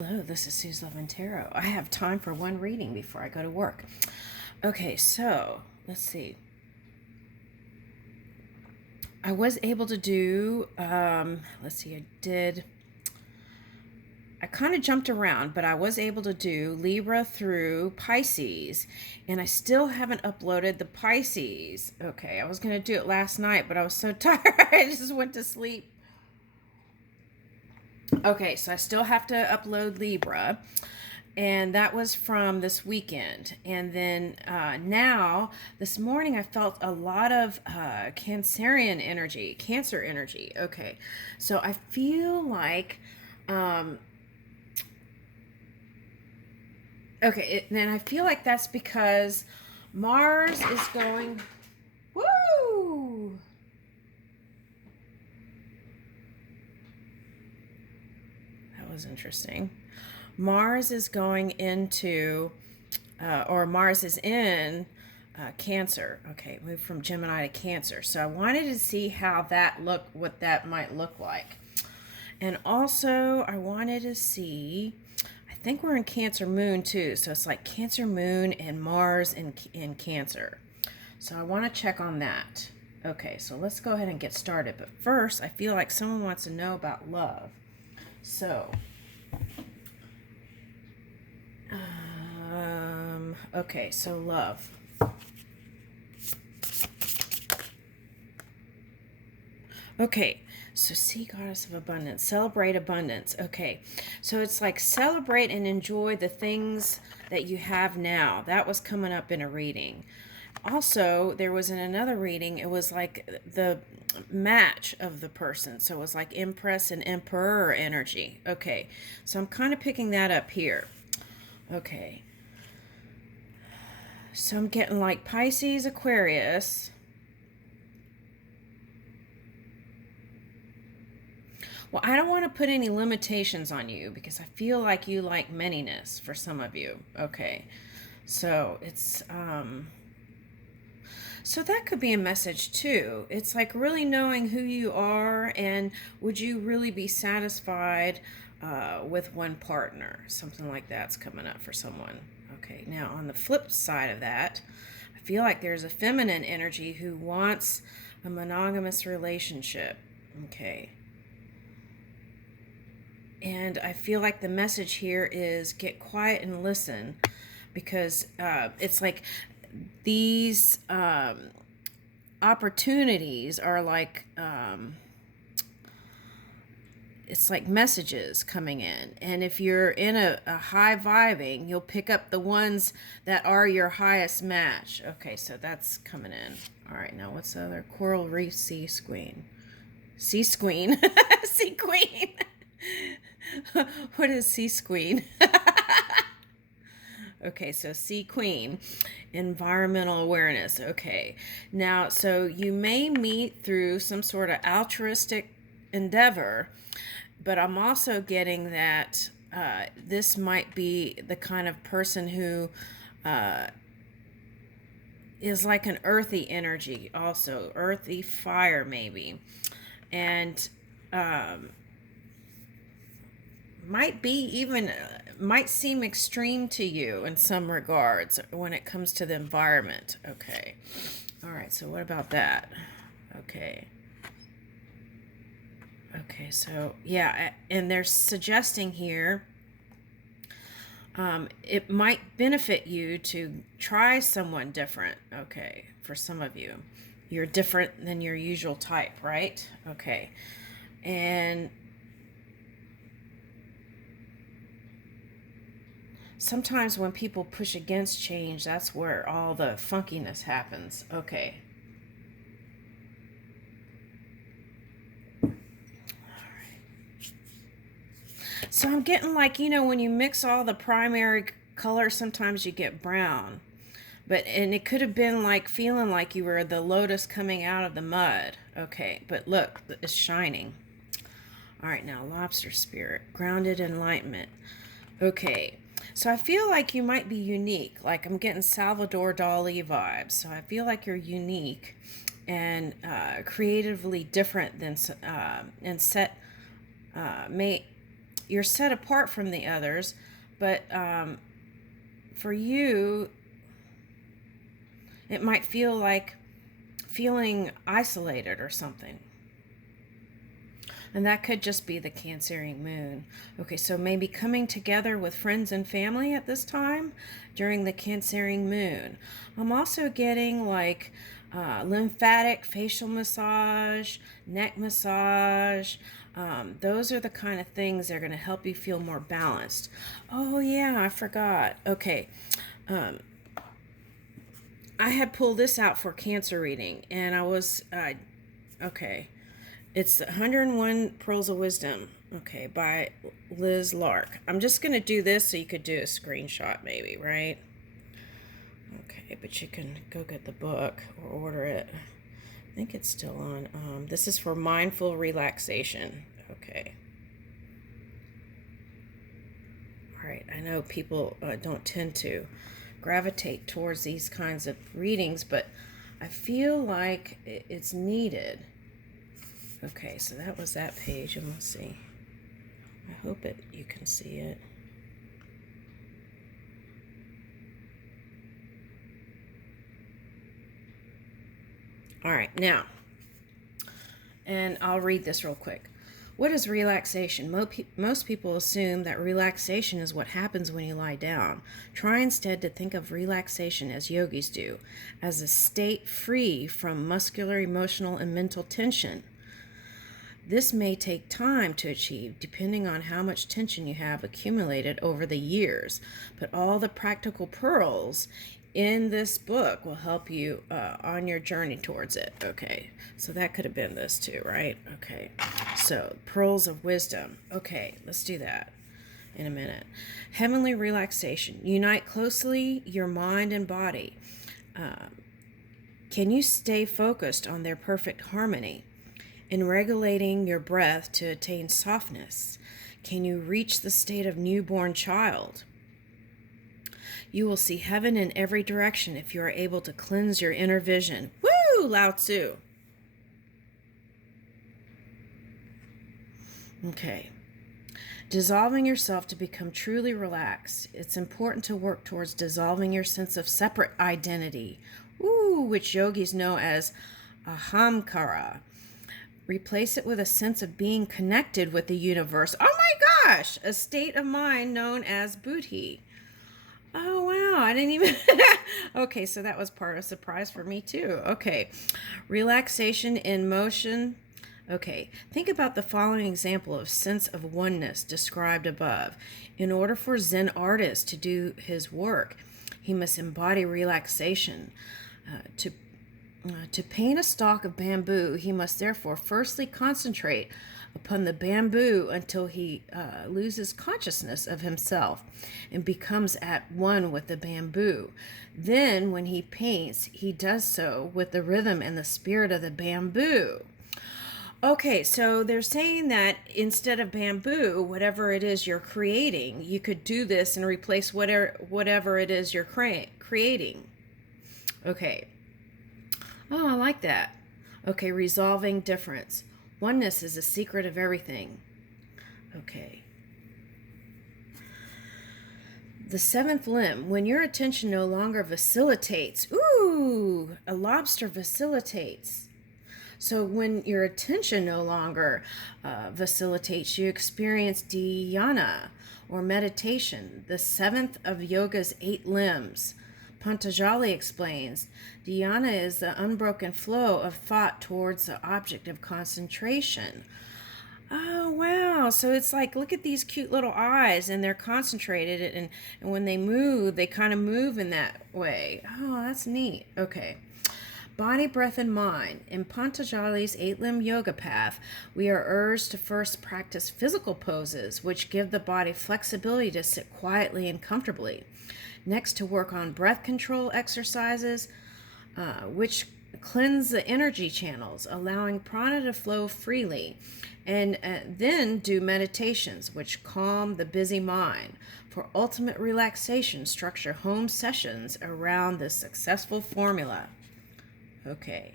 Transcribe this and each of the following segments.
Hello, this is Sue's Love and Tarot. I have time for one reading before I go to work. Okay, so let's see. I was able to do, I kind of jumped around, but I was able to do Libra through Pisces, and I still haven't uploaded the Pisces. Okay, I was going to do it last night, but I was so tired, I just went to sleep. Okay, so I still have to upload Libra, and that was from this weekend. And then now, this morning, I felt a lot of Cancerian energy, Cancer energy. Okay, so I feel like, then I feel like that's because Mars is going, woo! That was interesting. Mars is going into, or Mars is in Cancer. Okay, moved from Gemini to Cancer. So I wanted to see how what that might look like. And also, I wanted to see, I think we're in Cancer Moon too. So it's like Cancer Moon and Mars in Cancer. So I want to check on that. Okay, so let's go ahead and get started. But first, I feel like someone wants to know about love. So, okay, so love. Okay, so see, Goddess of Abundance, celebrate abundance. Okay, so it's like celebrate and enjoy the things that you have now. That was coming up in a reading. Also, there was in another reading, it was like the match of the person. So it was like Empress and Emperor energy. Okay, so I'm kind of picking that up here. Okay, so I'm getting like Pisces, Aquarius. Well, I don't want to put any limitations on you because I feel like you like manyness for some of you. Okay, so it's so that could be a message too. It's like really knowing who you are and would you really be satisfied with one partner. Something like that's coming up for someone. Okay, now on the flip side of that, I feel like there's a feminine energy who wants a monogamous relationship. Okay. And I feel like the message here is get quiet and listen because it's like these opportunities are like it's like messages coming in, and if you're in a high vibing, you'll pick up the ones that are your highest match. Okay, so that's coming in. All right, now what's the other? Coral reef sea squeen. Sea squeen. Sea queen. What is sea squeen? Okay, so sea queen, environmental awareness. Okay, now, so you may meet through some sort of altruistic endeavor, but I'm also getting that this might be the kind of person who is like an earthy energy, also earthy fire, maybe, and might seem extreme to you in some regards when it comes to the environment. Okay, all right, so what about that? Okay, so yeah, and they're suggesting here it might benefit you to try someone different. Okay, for some of you, you're different than your usual type, right? Okay, and sometimes when people push against change, that's where all the funkiness happens. Okay. All right. So I'm getting like, when you mix all the primary colors, sometimes you get brown. And it could have been like feeling like you were the lotus coming out of the mud. Okay, but look, it's shining. All right, now lobster spirit, grounded enlightenment. Okay, so I feel like you might be unique. Like I'm getting Salvador Dali vibes. So I feel like you're unique and creatively different than and may you're set apart from the others, but for you, it might feel like feeling isolated or something. And that could just be the Cancerian moon. Okay, so maybe coming together with friends and family at this time during the Cancerian moon. I'm also getting like lymphatic facial massage, neck massage. Those are the kind of things that are going to help you feel more balanced. Oh, yeah, I forgot. Okay. I had pulled this out for Cancer reading, and I was, okay. It's 101 Pearls of Wisdom, okay, by Liz Lark. I'm just going to do this so you could do a screenshot maybe, right? Okay, but you can go get the book or order it. I think it's still on. This is for mindful relaxation. Okay. All right, I know people don't tend to gravitate towards these kinds of readings, but I feel like it's needed. Okay, so that was that page, and let's see. I hope you can see it. All right, now, and I'll read this real quick. What is relaxation? Most people assume that relaxation is what happens when you lie down. Try instead to think of relaxation as yogis do, as a state free from muscular, emotional, and mental tension. This may take time to achieve depending on how much tension you have accumulated over the years, but all the practical pearls in this book will help you on your journey towards it. Okay, so that could have been this too, right? Okay, so Pearls of Wisdom. Okay, let's do that in a minute. Heavenly relaxation. Unite closely your mind and body. Can you stay focused on their perfect harmony? In regulating your breath to attain softness, can you reach the state of newborn child? You will see heaven in every direction if you are able to cleanse your inner vision. Woo, Lao Tzu. Okay. Dissolving yourself to become truly relaxed. It's important to work towards dissolving your sense of separate identity, which yogis know as ahamkara. Replace it with a sense of being connected with the universe. Oh my gosh! A state of mind known as buddhi. Oh wow, I didn't even... Okay, so that was part of a surprise for me too. Okay, relaxation in motion. Okay, think about the following example of sense of oneness described above. In order for Zen artist to do his work, he must embody relaxation. To paint a stalk of bamboo, he must therefore firstly concentrate upon the bamboo until he loses consciousness of himself and becomes at one with the bamboo. Then, when he paints, he does so with the rhythm and the spirit of the bamboo. Okay, so they're saying that instead of bamboo, whatever it is you're creating, you could do this and replace whatever it is you're creating. Okay. Oh, I like that. Okay, resolving difference. Oneness is a secret of everything. Okay. The seventh limb. When your attention no longer vacillates. Ooh, a lobster vacillates. So when your attention no longer vacillates, you experience dhyana, or meditation, the seventh of yoga's 8 limbs. Patanjali explains, dhyana is the unbroken flow of thought towards the object of concentration. Oh, wow. So it's like, look at these cute little eyes, and they're concentrated, and when they move, they kind of move in that way. Oh, that's neat. Okay. Body, breath, and mind. In Patanjali's 8-limb yoga path, we are urged to first practice physical poses, which give the body flexibility to sit quietly and comfortably. Next, to work on breath control exercises, which cleanse the energy channels, allowing prana to flow freely. And then do meditations, which calm the busy mind. For ultimate relaxation, structure home sessions around this successful formula. Okay.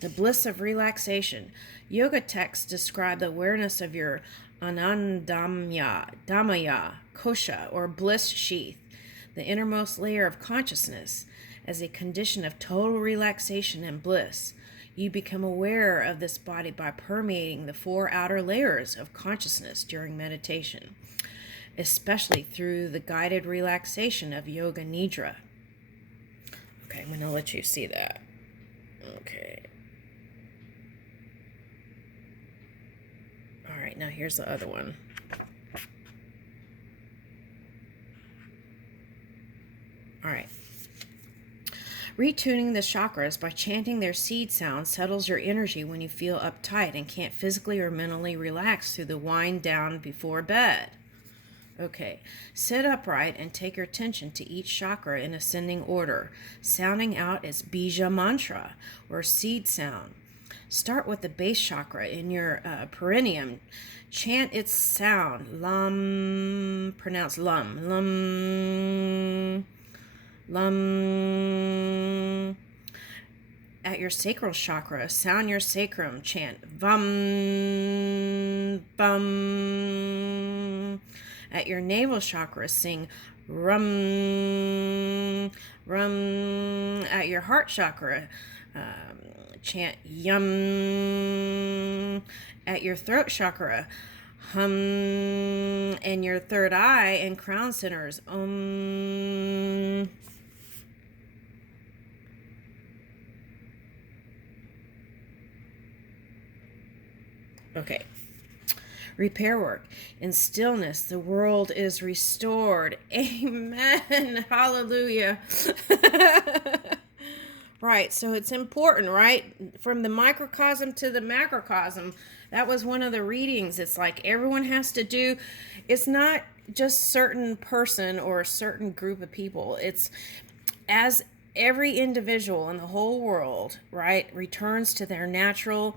The bliss of relaxation. Yoga texts describe the awareness of your anandamya, dhamaya, kosha, or bliss sheath, the innermost layer of consciousness, as a condition of total relaxation and bliss. You become aware of this body by permeating the 4 outer layers of consciousness during meditation, especially through the guided relaxation of Yoga Nidra. Okay, I'm going to let you see that. Okay. All right, now here's the other one. All right. Retuning the chakras by chanting their seed sound settles your energy when you feel uptight and can't physically or mentally relax through the wind down before bed. Okay, sit upright and take your attention to each chakra in ascending order, sounding out its bija mantra, or seed sound. Start with the base chakra in your perineum. Chant its sound, lam, pronounce lum, lum, lum. At your sacral chakra, sound your sacrum, chant vam, bum. At your navel chakra, sing rum, rum. At your heart chakra, chant yum. At your throat chakra, hum. And your third eye and crown centers, om. Okay. Repair work. In stillness, the world is restored. Amen. Hallelujah. Right, so it's important, right? From the microcosm to the macrocosm. That was one of the readings. It's like everyone has to do, it's not just certain person or a certain group of people. It's as every individual in the whole world, right, returns to their natural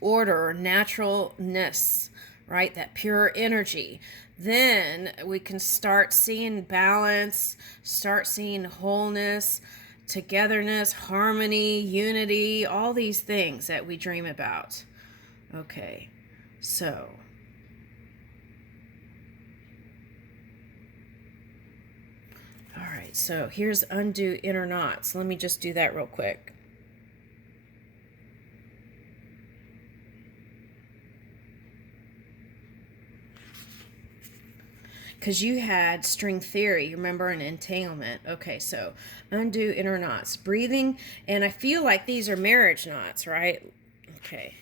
order or naturalness, right, that pure energy, then we can start seeing balance, start seeing wholeness, togetherness, harmony, unity, all these things that we dream about. Okay, so all right, so here's undo inner knots. Let me just do that real quick. Because you had string theory, remember, an entanglement. Okay, so undo inner knots. Breathing, and I feel like these are marriage knots, right? Okay.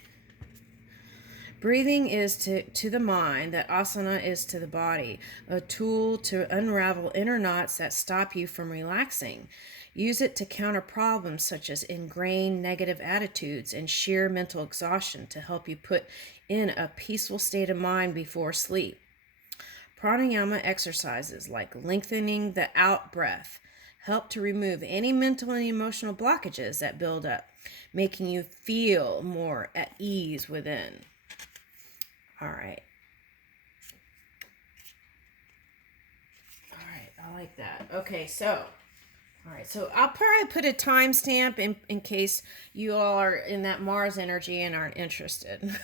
Breathing is to the mind that asana is to the body, a tool to unravel inner knots that stop you from relaxing. Use it to counter problems such as ingrained negative attitudes and sheer mental exhaustion to help you put in a peaceful state of mind before sleep. Pranayama exercises like lengthening the out breath help to remove any mental and emotional blockages that build up, making you feel more at ease within. All right. All right, I like that. Okay, so, all right, so I'll probably put a timestamp in case you all are in that Mars energy and aren't interested.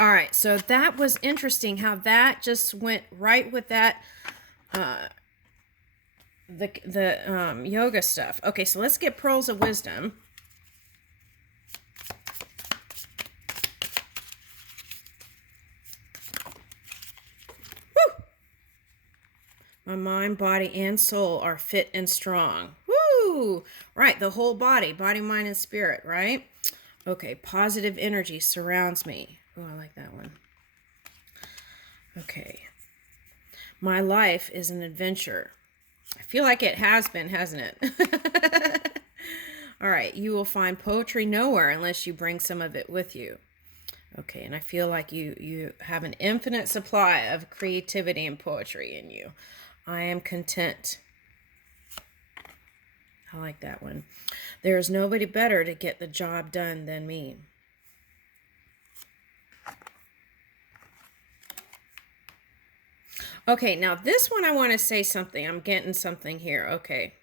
All right, so that was interesting how that just went right with that, the yoga stuff. Okay, so let's get pearls of wisdom. Woo! My mind, body, and soul are fit and strong. Woo! Right, the whole body, mind, and spirit, right? Okay, positive energy surrounds me. Oh, I like that one. Okay. My life is an adventure. I feel like it has been, hasn't it? All right. You will find poetry nowhere unless you bring some of it with you. Okay. And I feel like you have an infinite supply of creativity and poetry in you. I am content. I like that one. There is nobody better to get the job done than me. Okay, now this one I want to say something. I'm getting something here. Okay.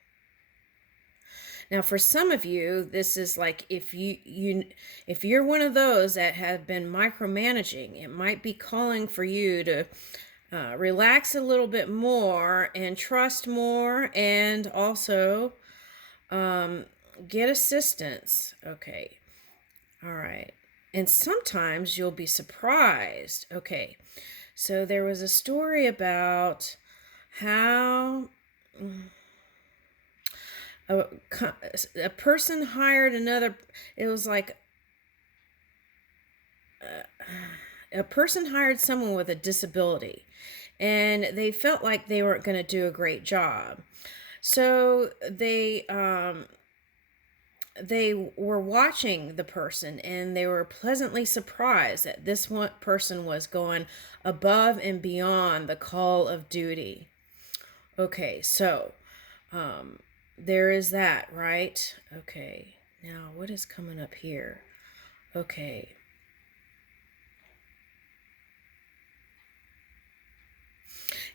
Now, for some of you, this is like if you're one of those that have been micromanaging, it might be calling for you to relax a little bit more and trust more, and also get assistance. Okay. All right. And sometimes you'll be surprised. Okay. So there was a story about how a, a person hired another. It was like a person hired someone with a disability, and they felt like they weren't going to do a great job. So they were watching the person, and they were pleasantly surprised that this one person was going above and beyond the call of duty. Okay, so there is that, right? Okay, now what is coming up here? Okay.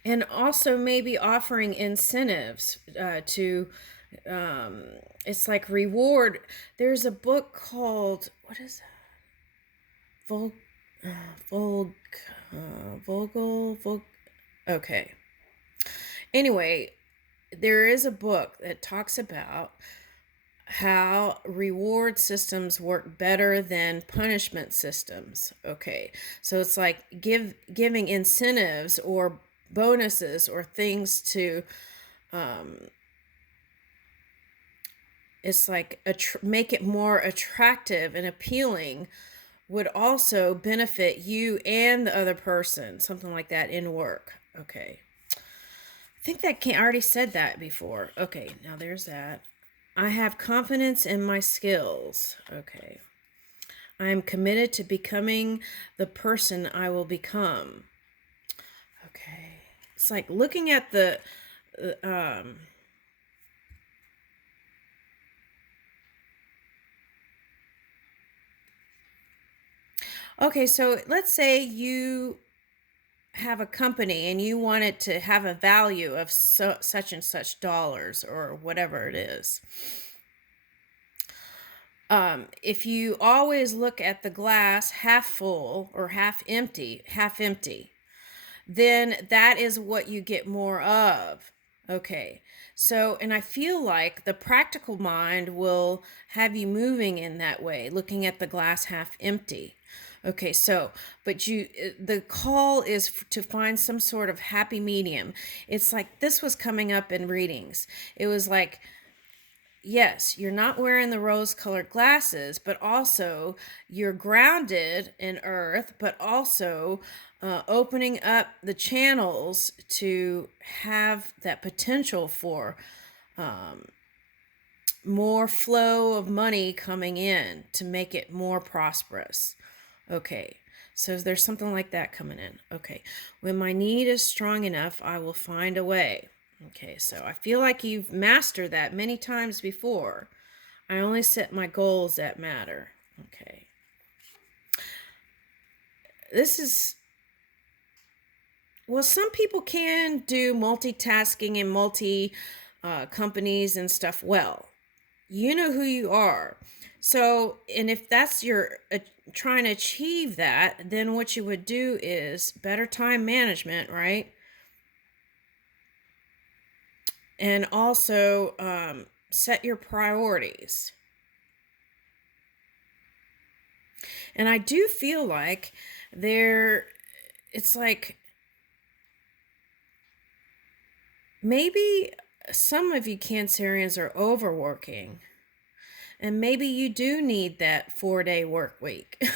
And also maybe offering incentives to it's like reward. There's a book called, what is that? Vogel. Okay. Anyway, there is a book that talks about how reward systems work better than punishment systems. Okay. So it's like giving incentives or bonuses or things to it's like make it more attractive and appealing would also benefit you and the other person, something like that in work. Okay. I think that I already said that before. Okay, now there's that. I have confidence in my skills. Okay. I am committed to becoming the person I will become. Okay. It's like looking at the okay, so let's say you have a company and you want it to have a value of such and such dollars or whatever it is. If you always look at the glass half full or half empty, then that is what you get more of. Okay. So, and I feel like the practical mind will have you moving in that way, looking at the glass half empty. Okay, so, but the call is to find some sort of happy medium. It's like this was coming up in readings. It was like, yes, you're not wearing the rose-colored glasses, but also you're grounded in earth, but also opening up the channels to have that potential for more flow of money coming in to make it more prosperous. Okay, so there's something like that coming in. Okay, when my need is strong enough, I will find a way. Okay, so I feel like you've mastered that many times before. I only set my goals that matter. Okay. This is, well, some people can do multitasking and multi companies and stuff well. You know who you are. So, and if that's your trying to achieve that, then what you would do is better time management, right? And also set your priorities. And I do feel like it's like maybe some of you Cancerians are overworking. And maybe you do need that 4-day work week.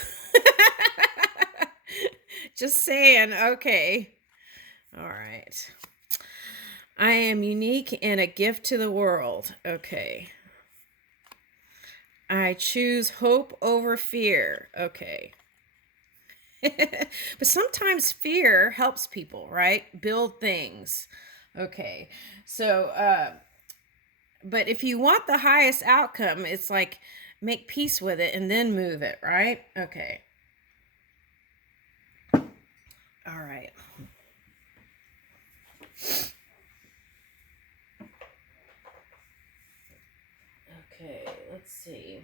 Just saying, okay. All right. I am unique and a gift to the world. Okay. I choose hope over fear. Okay. But sometimes fear helps people, right? Build things. Okay. So, but if you want the highest outcome, it's like make peace with it and then move it, right? Okay. All right. see.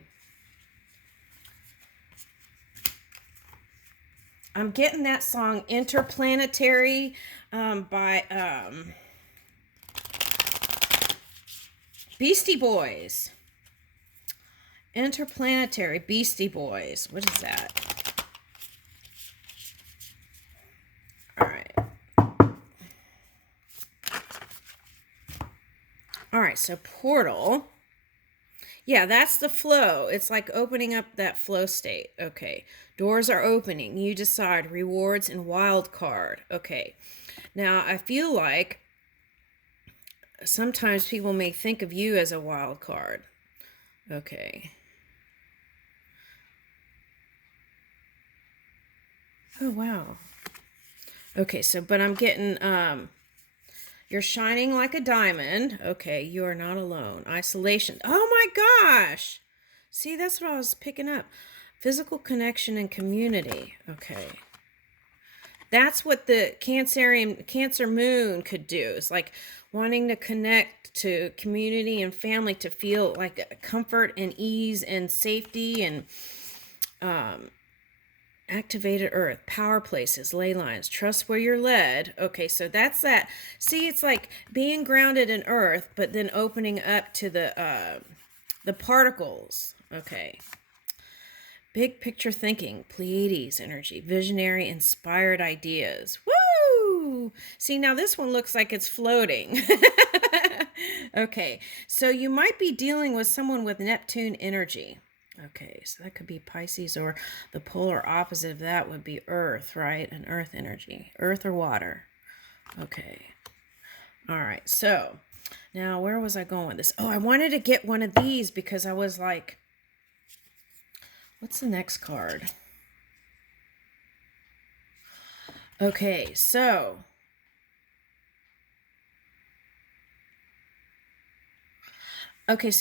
I'm getting that song Interplanetary by Beastie Boys. Interplanetary Beastie Boys. What is that? All right. All right, so portal. Yeah, that's the flow. It's like opening up that flow state. Okay. Doors are opening. You decide rewards and wild card. Okay. Now, I feel like sometimes people may think of you as a wild card. Okay. Oh, wow. Okay, so, but I'm getting, you're shining like a diamond. Okay, you are not alone. Isolation. Oh my gosh. See, that's what I was picking up. Physical connection and community. Okay. That's what the Cancer moon could do. It's like wanting to connect to community and family to feel like comfort and ease and safety and activated earth, power places, ley lines, trust where you're led. Okay, so that's that. See, it's like being grounded in earth, but then opening up to the particles. Okay. Big picture thinking, Pleiades energy, visionary, inspired ideas. Woo! See, now this one looks like it's floating. Okay, so you might be dealing with someone with Neptune energy. Okay, so that could be Pisces, or the polar opposite of that would be Earth, right? An Earth energy. Earth or water. Okay. All right, so now where was I going with this? Oh, I wanted to get one of these because I was like, what's the next card? Okay, so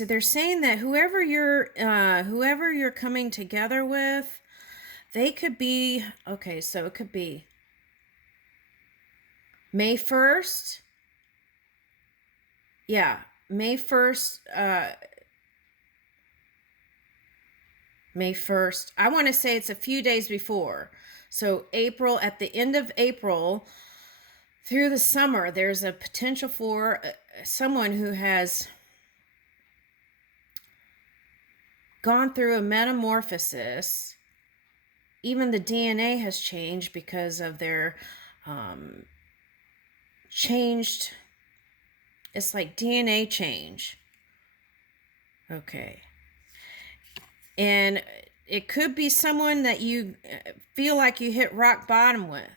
they're saying that whoever you're coming together with, they could be, okay, so it could be May 1st. Yeah, May 1st, May 1st. I want to say it's a few days before. So April, at the end of April through the summer, there's a potential for someone who has gone through a metamorphosis. Even the DNA has changed because of their changed. It's like DNA change. Okay. And it could be someone that you feel like you hit rock bottom with.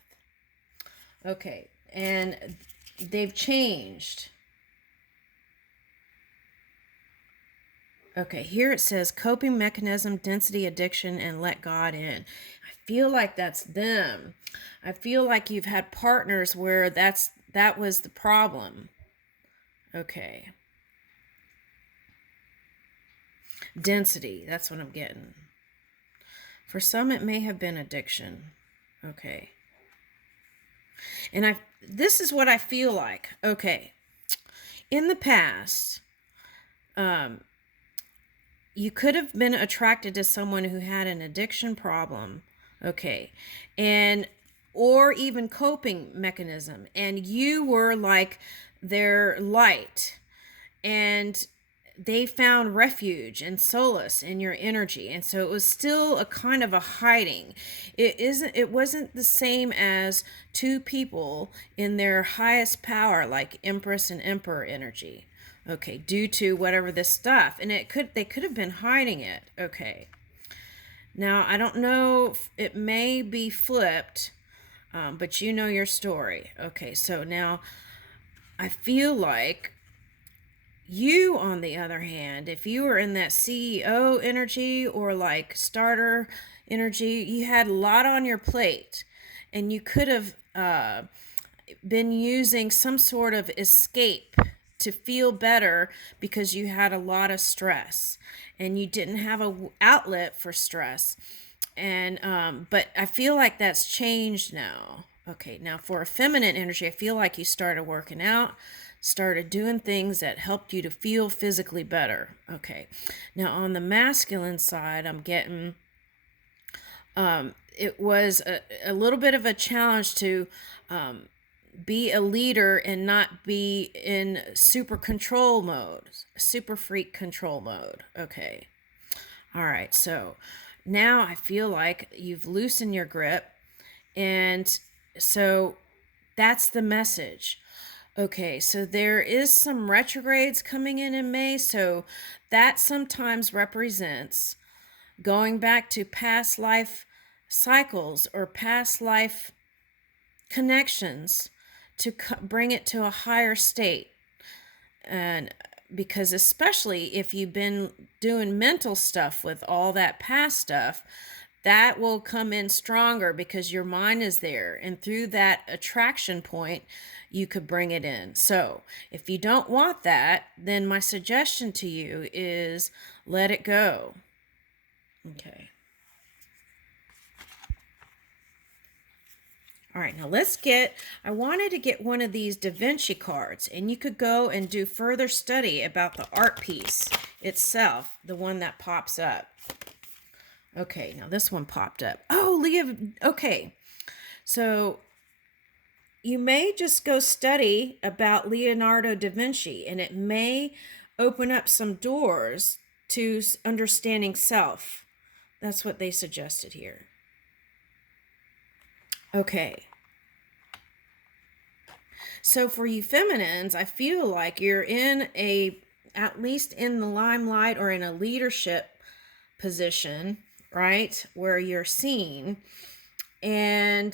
Okay. And they've changed. Okay, here it says coping mechanism, density, addiction, and let God in. I feel like that's them. I feel like you've had partners where that was the problem. Okay. Density, that's what I'm getting. For some, it may have been addiction. Okay. And this is what I feel like. Okay. In the past, you could have been attracted to someone who had an addiction problem. Okay. Or even coping mechanism. And you were like their light. And they found refuge and solace in your energy. And so it was still a kind of a hiding. It wasn't the same as two people in their highest power, like Empress and Emperor energy. Okay, due to whatever this stuff. And they could have been hiding it. Okay. Now, I don't know if it may be flipped, but you know your story. Okay, so now I feel like you, on the other hand, if you were in that CEO energy or like starter energy, you had a lot on your plate, and you could have been using some sort of escape to feel better because you had a lot of stress and you didn't have an outlet for stress. And but I feel like that's changed now. Okay, now for a feminine energy, I feel like you started working out, started doing things that helped you to feel physically better. Okay. Now on the masculine side, I'm getting it was a little bit of a challenge to be a leader and not be in super control mode, super freak control mode. Okay. All right. So now I feel like you've loosened your grip. And so that's the message. Okay, so there is some retrogrades coming in May, so that sometimes represents going back to past life cycles or past life connections to bring it to a higher state. And because especially if you've been doing mental stuff with all that past stuff, that will come in stronger because your mind is there. And through that attraction point, you could bring it in. So if you don't want that, then my suggestion to you is let it go. Okay. All right, now I wanted to get one of these Da Vinci cards, and you could go and do further study about the art piece itself, the one that pops up. Okay, now this one popped up. Oh, Leah, okay. So you may just go study about Leonardo da Vinci, and it may open up some doors to understanding self. That's what they suggested here. Okay. So for you feminines, I feel like you're at least in the limelight or in a leadership position, right? Where you're seen. And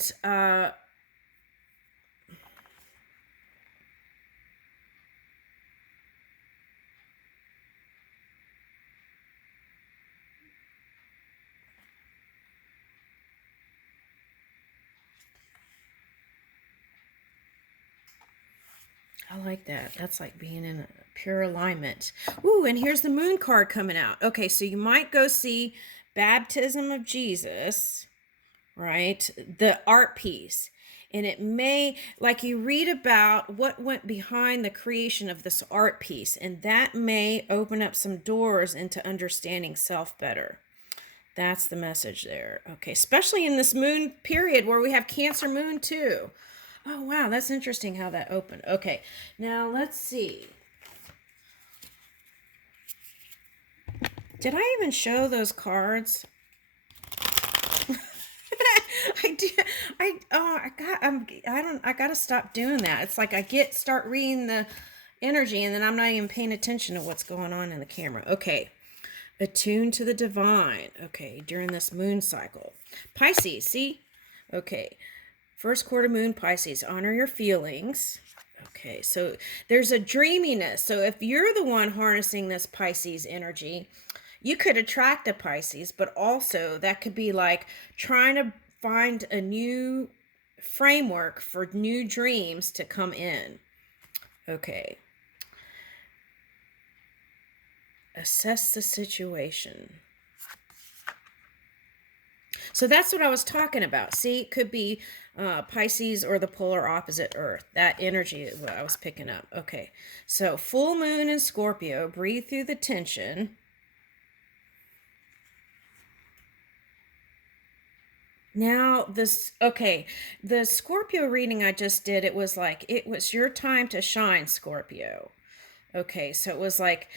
I like that. That's like being in a pure alignment. Ooh, and here's the moon card coming out. Okay, so you might go see Baptism of Jesus, right? The art piece. And it may, like you read about what went behind the creation of this art piece, and that may open up some doors into understanding self better. That's the message there. Okay, especially in this moon period where we have Cancer moon too. Oh, wow, that's interesting how that opened. Okay, now let's see. Did I even show those cards? I did. I gotta stop doing that. It's like start reading the energy and then I'm not even paying attention to what's going on in the camera. Okay. Attune to the divine. Okay, during this moon cycle. Pisces, see? Okay. First quarter moon, Pisces, honor your feelings. Okay, so there's a dreaminess. So if you're the one harnessing this Pisces energy, you could attract a Pisces, but also that could be like trying to find a new framework for new dreams to come in. Okay. Assess the situation. So that's what I was talking about. See, it could be Pisces or the polar opposite Earth. That energy is what I was picking up. Okay, so full moon in Scorpio. Breathe through the tension. Now the Scorpio reading I just did, it was your time to shine, Scorpio. Okay, so it was like,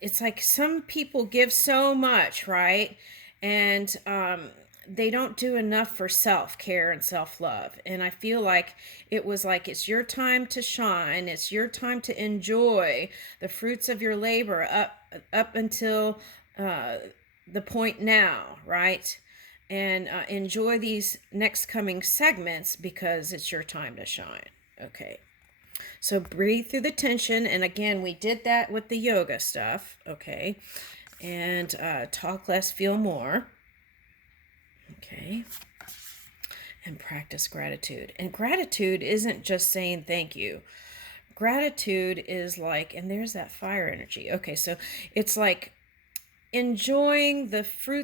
it's like some people give so much, right? And they don't do enough for self-care and self-love. And I feel like it was like, it's your time to shine. It's your time to enjoy the fruits of your labor up until the point now, right? And enjoy these next coming segments because it's your time to shine. Okay. So breathe through the tension. And again, we did that with the yoga stuff. Okay. And talk less, feel more. Okay. And practice gratitude. And gratitude isn't just saying thank you. Gratitude is like, and there's that fire energy. Okay. So it's like enjoying the fruits